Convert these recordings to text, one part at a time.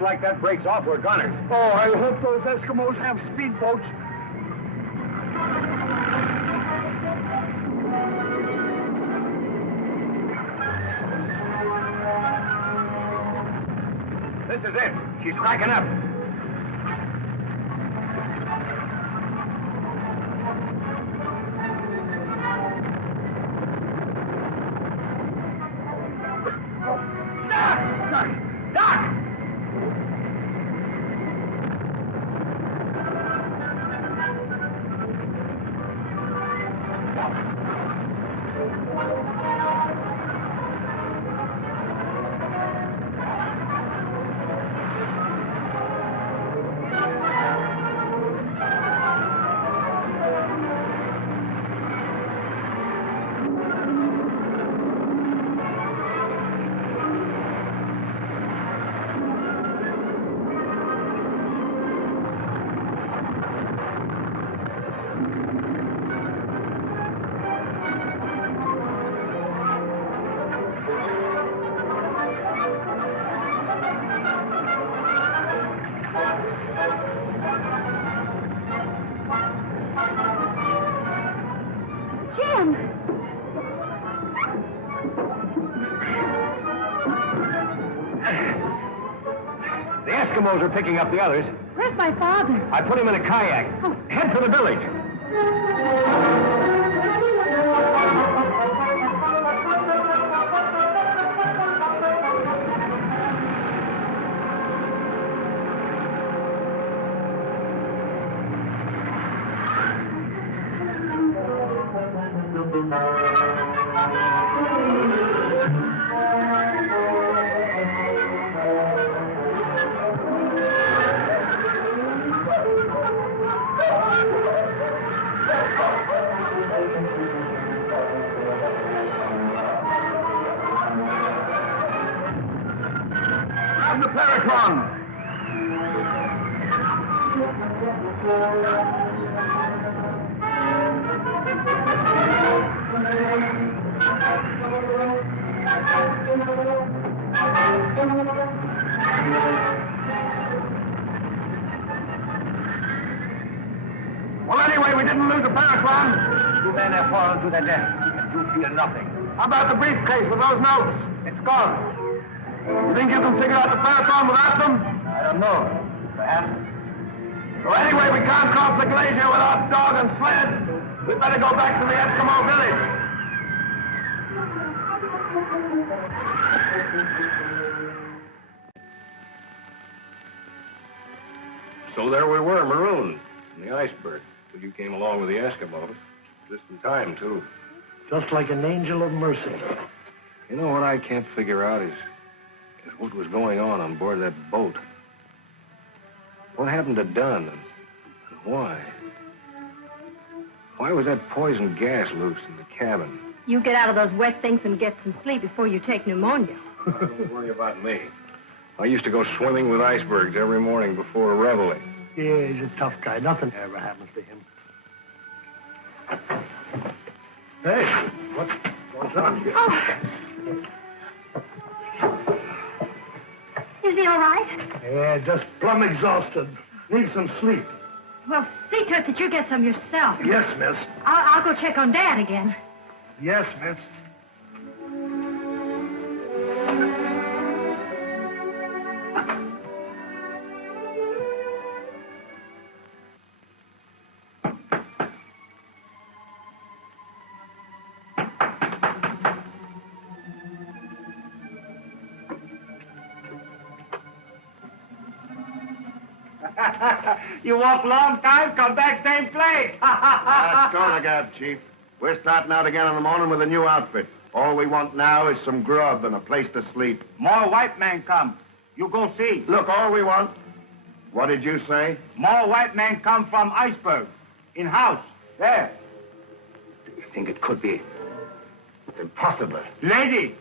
Like that breaks off, we're gunners. Oh, I hope those Eskimos have speedboats. This is it. She's cracking up. Doc! Doc! The Eskimos are picking up the others. Where's my father? I put him in a kayak. Oh. Head for the village. Grab the Paracron! Well, anyway, we didn't lose the Paracron. Two men have fallen to their death, and you feel nothing. How about the briefcase with those notes? It's gone. You think you can figure out the Paracron without them? I don't know. Perhaps. Well, anyway, we can't cross the glacier without dog and sled. We'd better go back to the Eskimo village. So there we were, marooned in the iceberg. But you came along with the Eskimos. Just in time, too. Just like an angel of mercy. You know what I can't figure out is what was going on board that boat. What happened to Dunn and why? Why was that poison gas loose in the cabin? You get out of those wet things and get some sleep before you take pneumonia. Don't worry about me. I used to go swimming with icebergs every morning before reveille. Yeah, he's a tough guy. Nothing ever happens to him. Hey, what's on here? Oh. Is he all right? Yeah, just plumb exhausted. Needs some sleep. Well, see to it that you get some yourself. Yes, miss. I'll go check on Dad again. Yes, miss. You walk long time, come back same place. That's gone again, Chief. We're starting out again in the morning with a new outfit. All we want now is some grub and a place to sleep. More white men come. You go see. Look, all we want... What did you say? More white men come from iceberg. In house. There. You think it could be? It's impossible. Lady.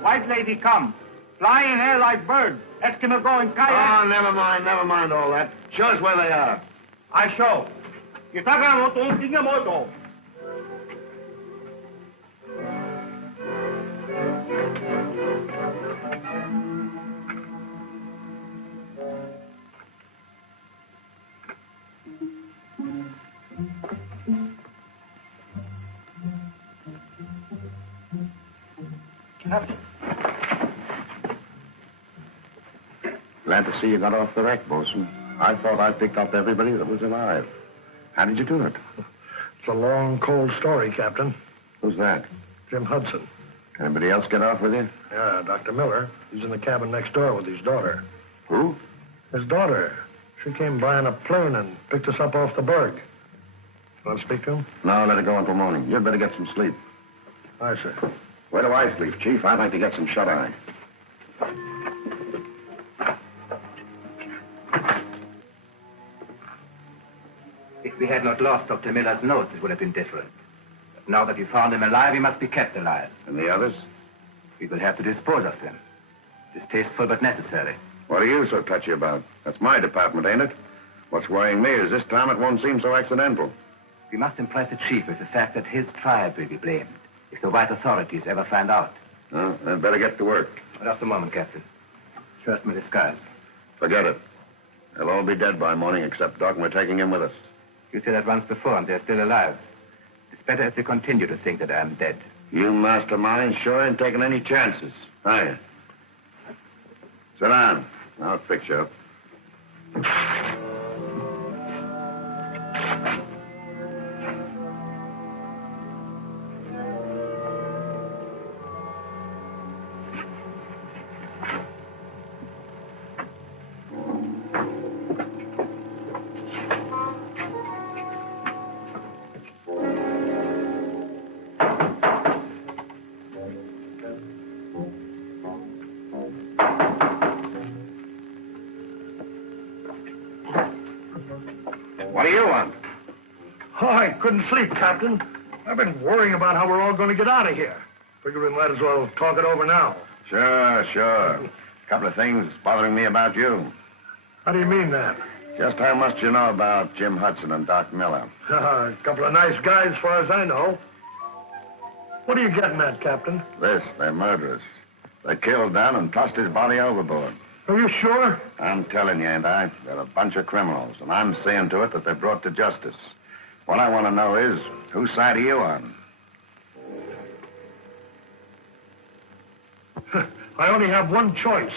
White lady come. Fly in air like bird. Eskimo go in kayak. Oh, never mind all that. Show us where they are. I show. Moto. Glad to see you got off the wreck, Bosun. I thought I picked up everybody that was alive. How did you do it? It's a long, cold story, Captain. Who's that? Jim Hudson. Anybody else get off with you? Yeah, Dr. Miller. He's in the cabin next door with his daughter. Who? His daughter. She came by on a plane and picked us up off the berg. Want to speak to him? No, let it go until morning. You'd better get some sleep. Aye, sir. Where do I sleep, Chief? I'd like to get some shut-eye. If we had not lost Dr. Miller's notes, it would have been different. But now that we found him alive, he must be kept alive. And the others? We will have to dispose of them. Distasteful but necessary. What are you so touchy about? That's my department, ain't it? What's worrying me is this time it won't seem so accidental. We must impress the chief with the fact that his tribe will be blamed if the white authorities ever find out. Well, then better get to work. Just a moment, Captain. First, my disguise. Forget it. They'll all be dead by morning except Doc, and we're taking him with us. You said that once before, and they're still alive. It's better if they continue to think that I am dead. You masterminds sure ain't taking any chances, are you? Sit down. I'll fix you up. What do you want? Oh, I couldn't sleep, Captain. I've been worrying about how we're all going to get out of here. Figure we might as well talk it over now. Sure. A couple of things bothering me about you. How do you mean that? Just how much do you know about Jim Hudson and Doc Miller? A couple of nice guys, as far as I know. What are you getting at, Captain? They're murderers. They killed Dan and tossed his body overboard. Are you sure? I'm telling you, ain't I? They're a bunch of criminals, and I'm seeing to it that they're brought to justice. What I want to know is, whose side are you on? I only have one choice.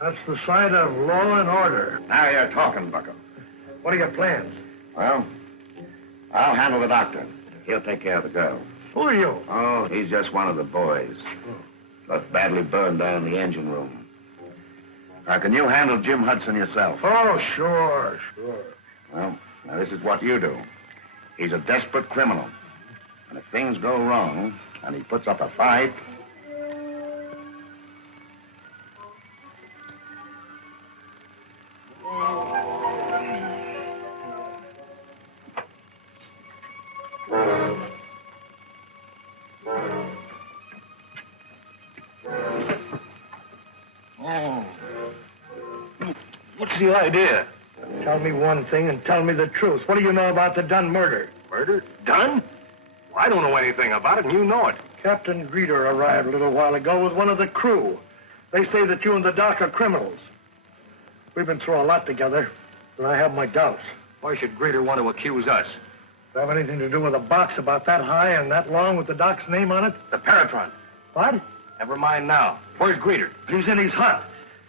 That's the side of law and order. Now you're talking, Bucko. What are your plans? Well, I'll handle the doctor. He'll take care of the girl. Who are you? Oh, he's just one of the boys. Got badly burned down in the engine room. Now, can you handle Jim Hudson yourself? Oh, sure. Well, now this is what you do. He's a desperate criminal. And if things go wrong, and he puts up a fight... What's the idea? Tell me one thing and tell me the truth. What do you know about the Dunn murder? Murder? Done? Well, I don't know anything about it, and you know it. Captain Greeter arrived a little while ago with one of the crew. They say that you and the doc are criminals. We've been through a lot together, and I have my doubts. Why should Greeter want to accuse us? Does it have anything to do with a box about that high and that long with the doc's name on it? The Paratron. What? Never mind now. Where's Greeter? He's in his hut.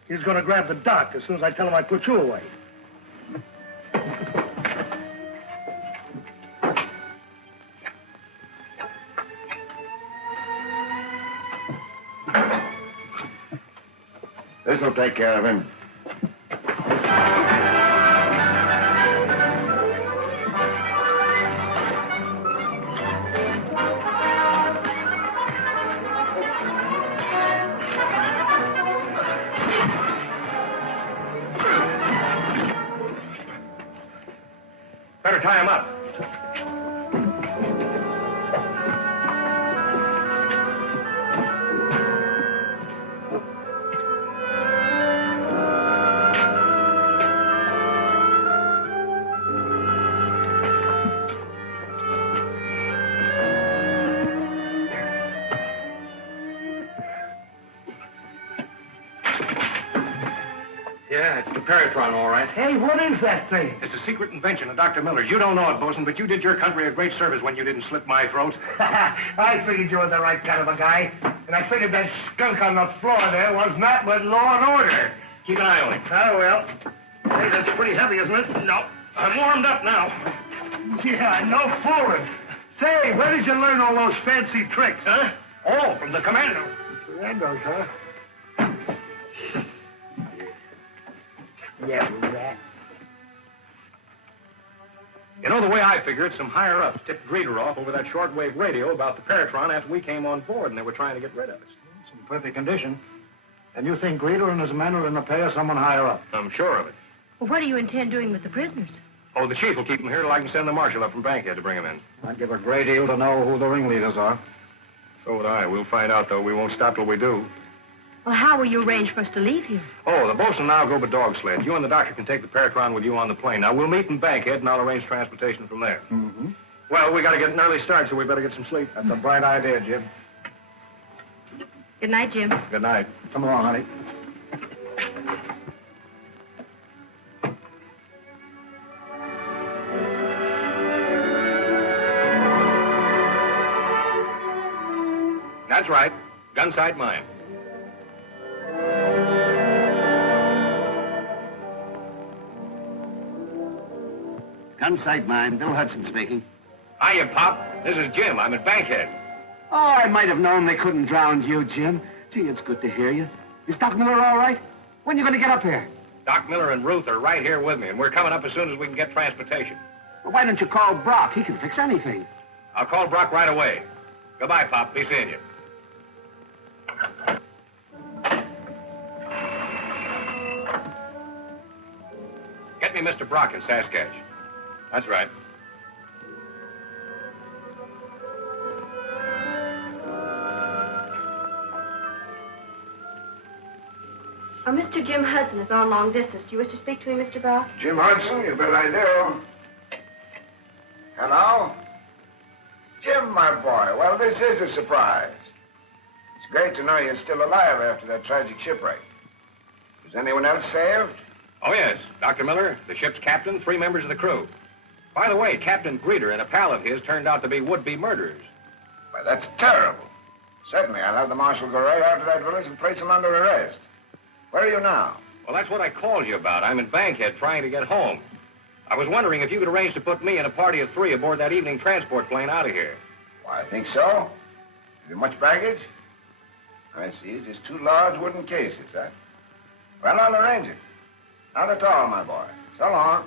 He's going to grab the doc as soon as I tell him I put you away. This'll take care of him. Better tie him up. Yeah, it's the Peritron, all right. Hey, what is that thing? It's a secret invention of Dr. Miller's. You don't know it, Bosun, but you did your country a great service when you didn't slit my throat. I figured you were the right kind of a guy. And I figured that skunk on the floor there was not but law and order. Keep an eye on him. Oh, well. Hey, that's pretty heavy, isn't it? No, I'm warmed up now. Yeah, no fooling. Say, where did you learn all those fancy tricks? Huh? Oh, from the commando. Commandos, huh? Yeah, rat. You know, the way I figure it, some higher-ups tipped Greeter off over that shortwave radio about the Peritron after we came on board, and they were trying to get rid of us. It's in perfect condition. And you think Greeter and his men are in the pay of someone higher up? I'm sure of it. Well, what do you intend doing with the prisoners? Oh, the chief will keep them here till I can send the marshal up from Bankhead to bring them in. I'd give a great deal to know who the ringleaders are. So would I. We'll find out, though. We won't stop till we do. Well, how will you arrange for us to leave here? Oh, the bosun and I'll go by dog sled. You and the doctor can take the Peritron with you on the plane. Now, we'll meet in Bankhead, and I'll arrange transportation from there. Mm-hmm. Well, we got to get an early start, so we better get some sleep. That's a bright idea, Jim. Good night, Jim. Good night. Come along, honey. That's right. Gun sight mine. Gun sight mine. Bill Hudson speaking. Hiya, Pop. This is Jim. I'm at Bankhead. Oh, I might have known they couldn't drown you, Jim. Gee, it's good to hear you. Is Doc Miller all right? When you going to get up here? Doc Miller and Ruth are right here with me, and we're coming up as soon as we can get transportation. Well, why don't you call Brock? He can fix anything. I'll call Brock right away. Goodbye, Pop. Be seeing you. Get me Mr. Brock in Saskatch. That's right. Mr. Jim Hudson is on long distance. Do you wish to speak to him, Mr. Brock? Jim Hudson, you bet I do. Hello? Jim, my boy, well, this is a surprise. It's great to know you're still alive after that tragic shipwreck. Was anyone else saved? Oh, yes. Dr. Miller, the ship's captain, 3 members of the crew. By the way, Captain Greeter and a pal of his turned out to be would-be murderers. Why, that's terrible. Certainly, I'll have the marshal go right out to that village and place him under arrest. Where are you now? Well, that's what I called you about. I'm in Bankhead trying to get home. I was wondering if you could arrange to put me and a party of 3 aboard that evening transport plane out of here. Why, I think so. Have you much baggage? I see. Just 2 large wooden cases, huh? Well, I'll arrange it. Not at all, my boy. So long.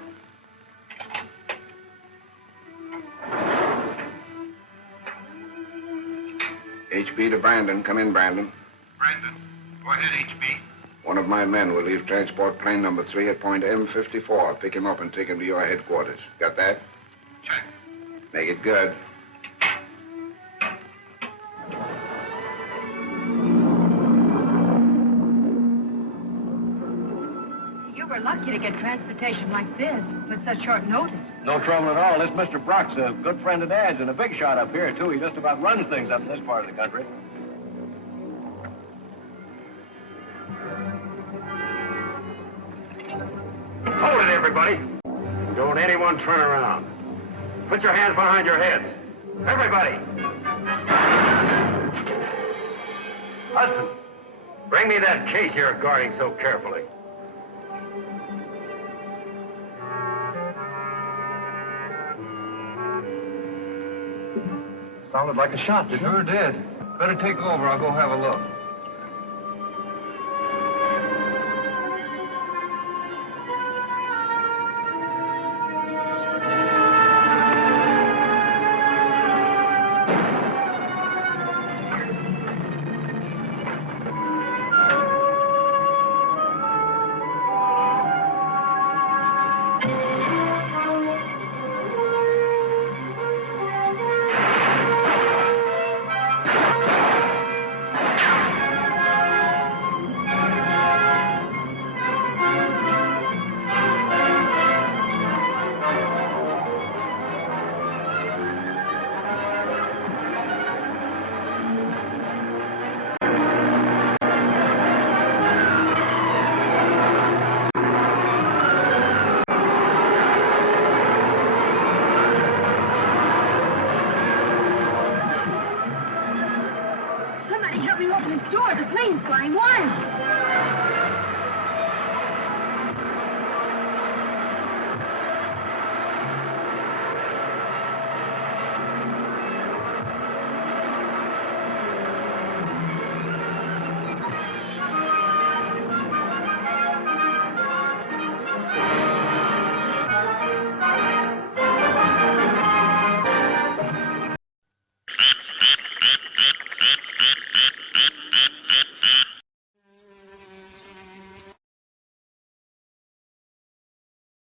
HB to Brandon. Come in, Brandon. Brandon, go ahead, HB. One of my men will leave transport plane number 3 at point M54. Pick him up and take him to your headquarters. Got that? Check. Make it good. You were lucky to get transportation like this with such short notice. No trouble at all. This Mr. Brock's a good friend of Dad's and a big shot up here, too. He just about runs things up in this part of the country. Hold it, everybody. Don't anyone turn around. Put your hands behind your heads. Everybody. Hudson, bring me that case you're guarding so carefully. Sounded like a shot, didn't it? Sure did. Better take over. I'll go have a look. open his door. The flame's burning wild.